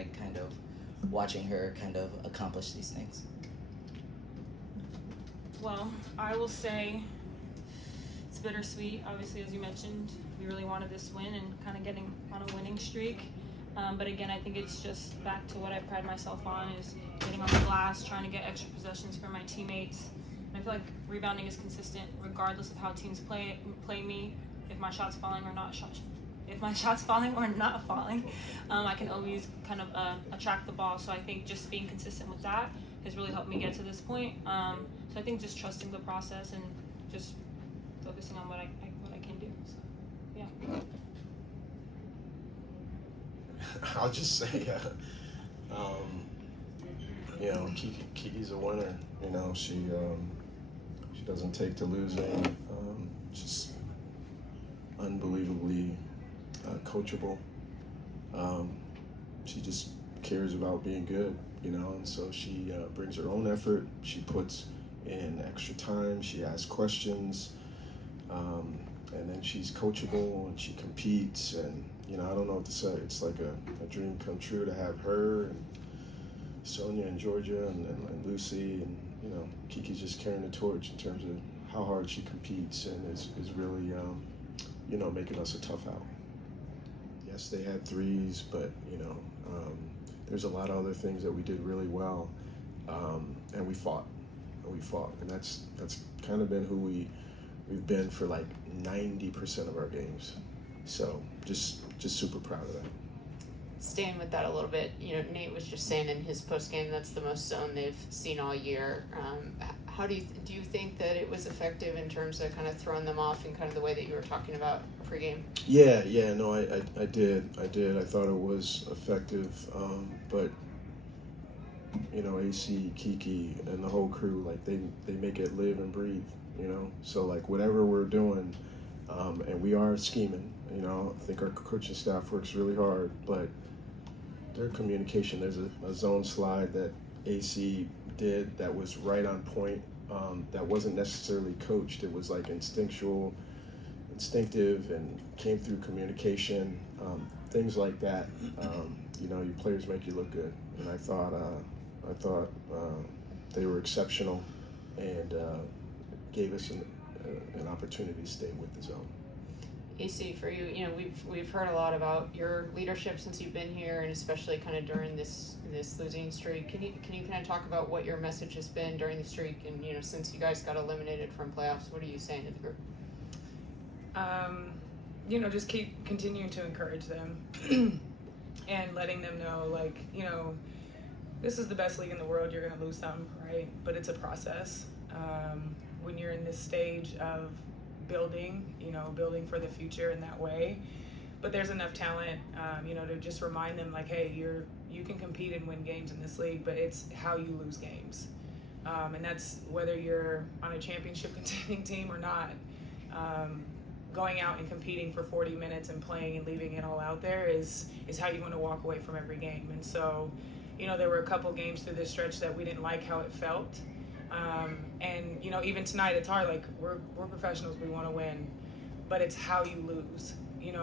like kind of watching her kind of accomplish these things? Well, I will say it's bittersweet. Obviously, as you mentioned, we really wanted this win and kind of getting on a winning streak. But again, I think it's just back to what I pride myself on, is getting on the glass, trying to get extra possessions for my teammates. And I feel like rebounding is consistent regardless of how teams play me. If my shot's falling or not falling, I can always kind of attract the ball. So I think just being consistent with that has really helped me get to this point. So I think just trusting the process and just focusing on what I can do. So, yeah. I'll just say, Kiki's a winner. She doesn't take to losing. Just unbelievably coachable. She just cares about being good, and so she brings her own effort. She puts in extra time. She asks questions, and then she's coachable and she competes. And I don't know what to say. It's like a dream come true to have her and Sonia and Georgia and Lucy, and Kiki's just carrying the torch in terms of how hard she competes and is really making us a tough out. Yes, they had threes, but there's a lot of other things that we did really well, and we fought, and that's kind of been who we've been for like 90% of our games. So just super proud of that. Staying with that a little bit, Nate was just saying in his postgame that's the most zone they've seen all year. How do you think that it was effective in terms of kind of throwing them off in kind of the way that you were talking about pregame? Yeah, no, I did. I thought it was effective, but AC, Kiki, and the whole crew, like they make it live and breathe. So like whatever we're doing, and we are scheming. I think our coaching staff works really hard, but their communication. There's a zone slide that AC did that was right on point. That wasn't necessarily coached. It was like instinctive, and came through communication. Things like that. Your players make you look good, and I thought they were exceptional, and gave us an opportunity to stay with the zone. AC, for you, we've heard a lot about your leadership since you've been here, and especially kind of during this losing streak. Can you kind of talk about what your message has been during the streak, and since you guys got eliminated from playoffs, what are you saying to the group? Just keep continuing to encourage them and letting them know, like, this is the best league in the world. You're going to lose some, right? But it's a process. When you're in this stage of building for the future in that way. But there's enough talent, to just remind them, like, hey, you can compete and win games in this league, but it's how you lose games. And that's whether you're on a championship contending team or not. Going out and competing for 40 minutes and playing and leaving it all out there is how you want to walk away from every game. And so, there were a couple games through this stretch that we didn't like how it felt. And even tonight it's hard. Like, we're professionals, we want to win, but it's how you lose.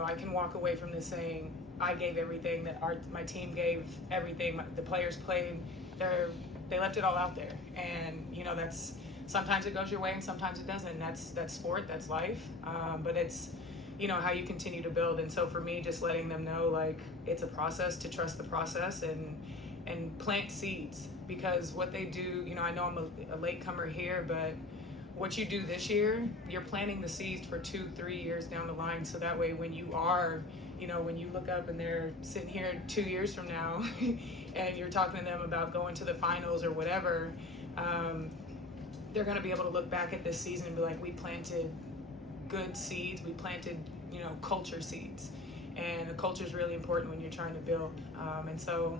I can walk away from this saying I gave everything, that my team gave everything, the players played, they left it all out there, and that's, sometimes it goes your way and sometimes it doesn't. That's sport, that's life, but it's how you continue to build. And so for me, just letting them know, like, it's a process, to trust the process and plant seeds. Because what they do, I know I'm a latecomer here, but what you do this year, you're planting the seeds for 2-3 years down the line. So that way, when you are, when you look up and they're sitting here 2 years from now and you're talking to them about going to the finals or whatever, they're going to be able to look back at this season and be like, we planted good seeds, we planted, culture seeds. And the culture is really important when you're trying to build. And so,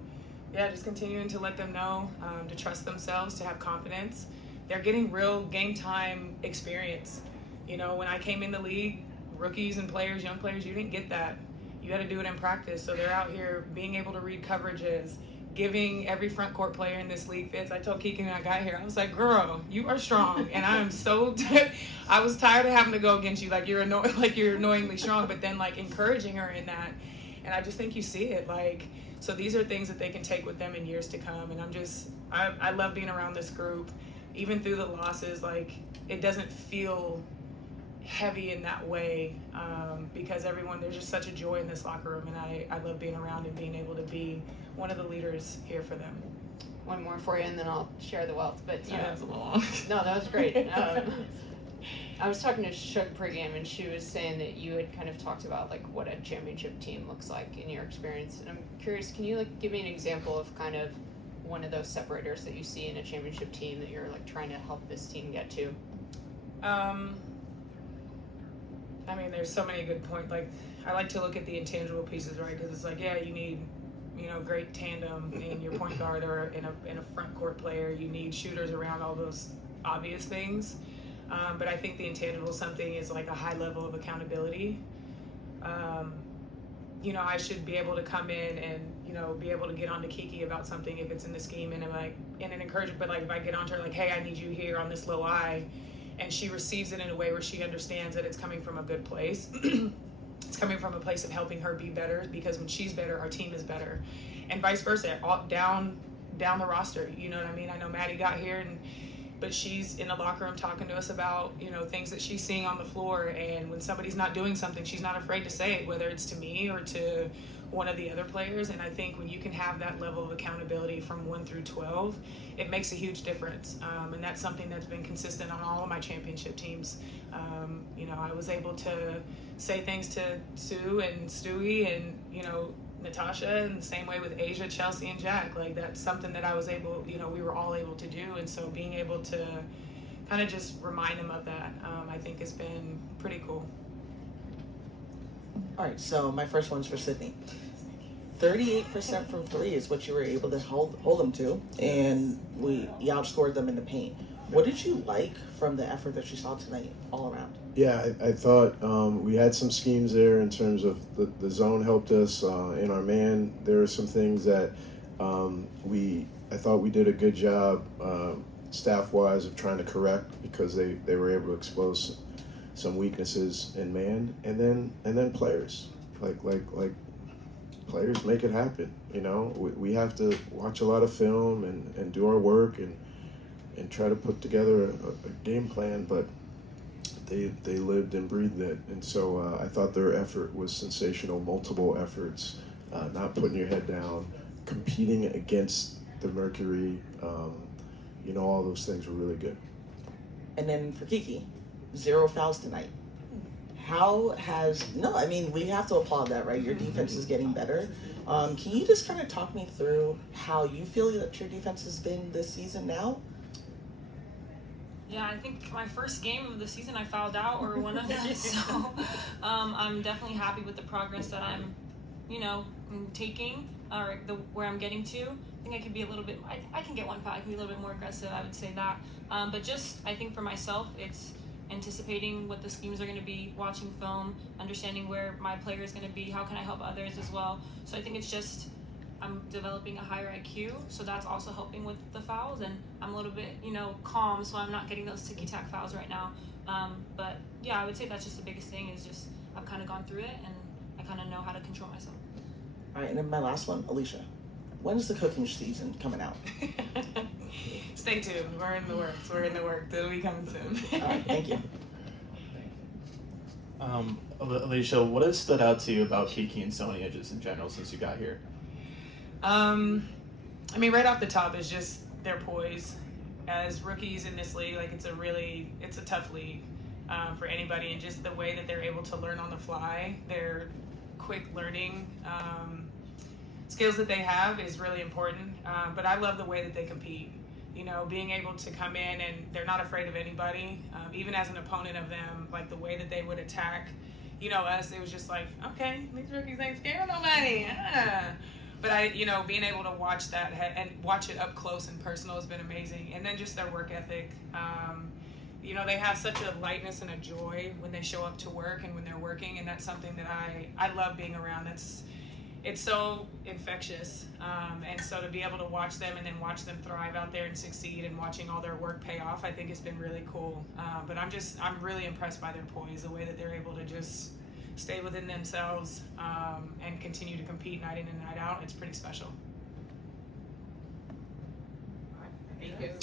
yeah, just continuing to let them know, to trust themselves, to have confidence. They're getting real game time experience. When I came in the league, rookies and players, young players, you didn't get that. You had to do it in practice. So they're out here being able to read coverages, giving every front court player in this league fits. I told Kiki when I got here, I was like, girl, you are strong. And I am so, I was tired of having to go against you. Like, you're annoyingly strong, but then, like, encouraging her in that. And I just think you see it. Like, So these are things that they can take with them in years to come. And I love being around this group. Even through the losses, like, it doesn't feel heavy in that way, because there's just such a joy in this locker room, and I love being around and being able to be one of the leaders here for them. One more for you, and then I'll share the wealth. But That was a little long. no, that was great. I was talking to Shug pregame, and she was saying that you had kind of talked about like what a championship team looks like in your experience. And I'm curious, can you like give me an example of kind of one of those separators that you see in a championship team that you're like trying to help this team get to? I mean, there's so many good points. Like, I like to look at the intangible pieces, right? Because it's like, yeah, you need, great tandem in your point guard or in a front court player. You need shooters around all those obvious things. But I think the intangible something is like a high level of accountability. I should be able to come in and, be able to get on to Kiki about something if it's in the scheme, and I'm like, and an encouragement, but like if I get on to her like, hey, I need you here on this low eye, and she receives it in a way where she understands that it's coming from a good place. It's coming from a place of helping her be better, because when she's better, our team is better, and vice versa, down the roster. You know what I mean? I know Maddie got here, but she's in the locker room talking to us about, things that she's seeing on the floor, and when somebody's not doing something, she's not afraid to say it, whether it's to me or to one of the other players. And I think when you can have that level of accountability from 1 through 12, it makes a huge difference. And that's something that's been consistent on all of my championship teams. I was able to say things to Sue and Stewie and, Natasha, and the same way with Asia, Chelsea, and Jack. Like, that's something that I was able, we were all able to do. And so being able to kind of just remind them of that, I think has been pretty cool. All right, so my first one's for Sydney. 38% from three is what you were able to hold them to, and you outscored them in the paint. What did you like from the effort that you saw tonight all around? Yeah, I thought we had some schemes there in terms of the zone helped us. In our man, there were some things that I thought we did a good job staff-wise of trying to correct, because they were able to expose some weaknesses in man, and then players like players make it happen. We have to watch a lot of film and do our work and try to put together a game plan, but they lived and breathed it. And so I thought their effort was sensational, multiple efforts, not putting your head down, competing against the Mercury, all those things were really good. And then for Kiki, 0 fouls tonight. We have to applaud that, right? Your defense is getting better. Can you just kind of talk me through how you feel that your defense has been this season now? Yeah, I think my first game of the season I fouled out, or one of them. So I'm definitely happy with the progress that I'm taking, or where I'm getting to. I think I could be a little bit, I can get one foul, I can be a little bit more aggressive, I would say that. But just, I think for myself, it's anticipating what the schemes are going to be, watching film, understanding where my player is going to be, how can I help others as well. So I think it's just, I'm developing a higher IQ, so that's also helping with the fouls, and I'm a little bit, calm, so I'm not getting those ticky-tack fouls right now. But yeah, I would say that's just the biggest thing, is just I've kind of gone through it, and I kind of know how to control myself. All right, and then my last one, Alysha. When's the cooking season coming out? Stay tuned. We're in the works. It'll be coming soon. All right, thank you. Alysha, what has stood out to you about Kiki and Sonia just in general since you got here? Right off the top is just their poise. As rookies in this league, like, it's a tough league for anybody, and just the way that they're able to learn on the fly, their quick learning skills that they have is really important. But I love the way that they compete. Being able to come in and they're not afraid of anybody, even as an opponent of them, like the way that they would attack, us, it was just like, okay, these rookies ain't scared of nobody. But being able to watch that and watch it up close and personal has been amazing. And then just their work ethic. They have such a lightness and a joy when they show up to work and when they're working, and that's something that I love being around. It's so infectious, and so to be able to watch them and then watch them thrive out there and succeed, and watching all their work pay off, I think it's been really cool. But I'm really impressed by their poise, the way that they're able to just stay within themselves, and continue to compete night in and night out, it's pretty special.